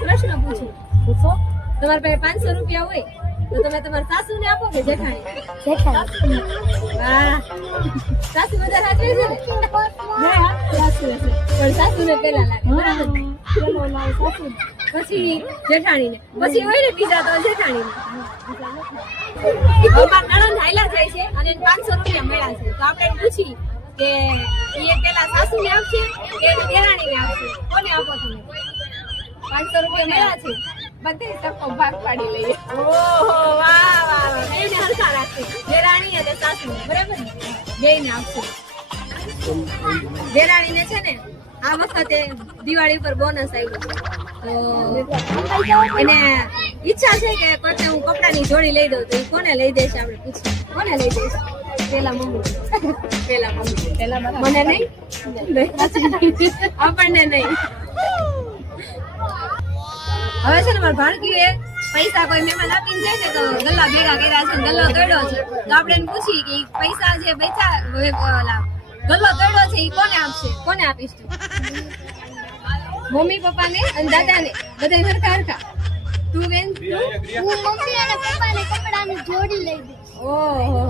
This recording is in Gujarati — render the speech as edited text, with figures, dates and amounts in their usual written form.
પ્રશ્ન પૂછું. પૂછો. તમારા પાસે 500 રૂપિયા હોય તો તમે તમારા સાસુને આપો કે જેઠાણી? જેઠાણી. વાહ, સાસુ બધા સાચવે છે ને? સાસુ હશે. પણ સાસુને પેલા લાગે, બરાબર ને? પેલો લાવ સાસુ. પછી જેઠાણીને, પછી હોય ને બીજા તો જેઠાણીને. હવે મારા નણંદ હાયલા જાય છે અને એને 500 રૂપિયા મળ્યા છે, તો આપણે પૂછી કે એ પેલા સાસુને આપશે કે દેરાણીને આપશે? કોને આપો તમે? 500 રૂપિયા મળ્યા છે, બધે સપો ભાગ પાડી લઈએ. ઓહો, વાહ વાહ વાહ, બેયને હરખા રાખશે, દેરાણી અને સાસુ, બરાબર ને? બેયને આપશે. દેરાણીને છે ને આ વખતે દિવાળી પર બોનસ આવ્યું છે, તો એને ઈચ્છા છે કે કોઈને હું કપડાની જોડી લઈ દઉં, તો એ કોને લઈ દેશે? આપણે પૂછીએ, કોને લઈ દેશે? પેલા મમ્મી. પેલા મમ્મી. પેલા મારા મને નહીં, આપણને નહીં. હવે છે ને મારા ભાણકીએ પૈસા કોઈ મહેમાન આપીને જાય ને તો ગલ્લા ભેગા કર્યા છે, ગલ્લો તોડ્યો છે, તો આપણે એને પૂછી કે પૈસા જે બચ્યા ગલ્લો તોડ્યો છે એ કોને આપશે? કોને આપીશ તું? મમ્મી પપ્પાને અને દાદાને, બધા હરખા હરખા. તું બેન? હું મમ્મી અને પપ્પાને કપડાની જોડી લઈ દઈશ. ઓહો.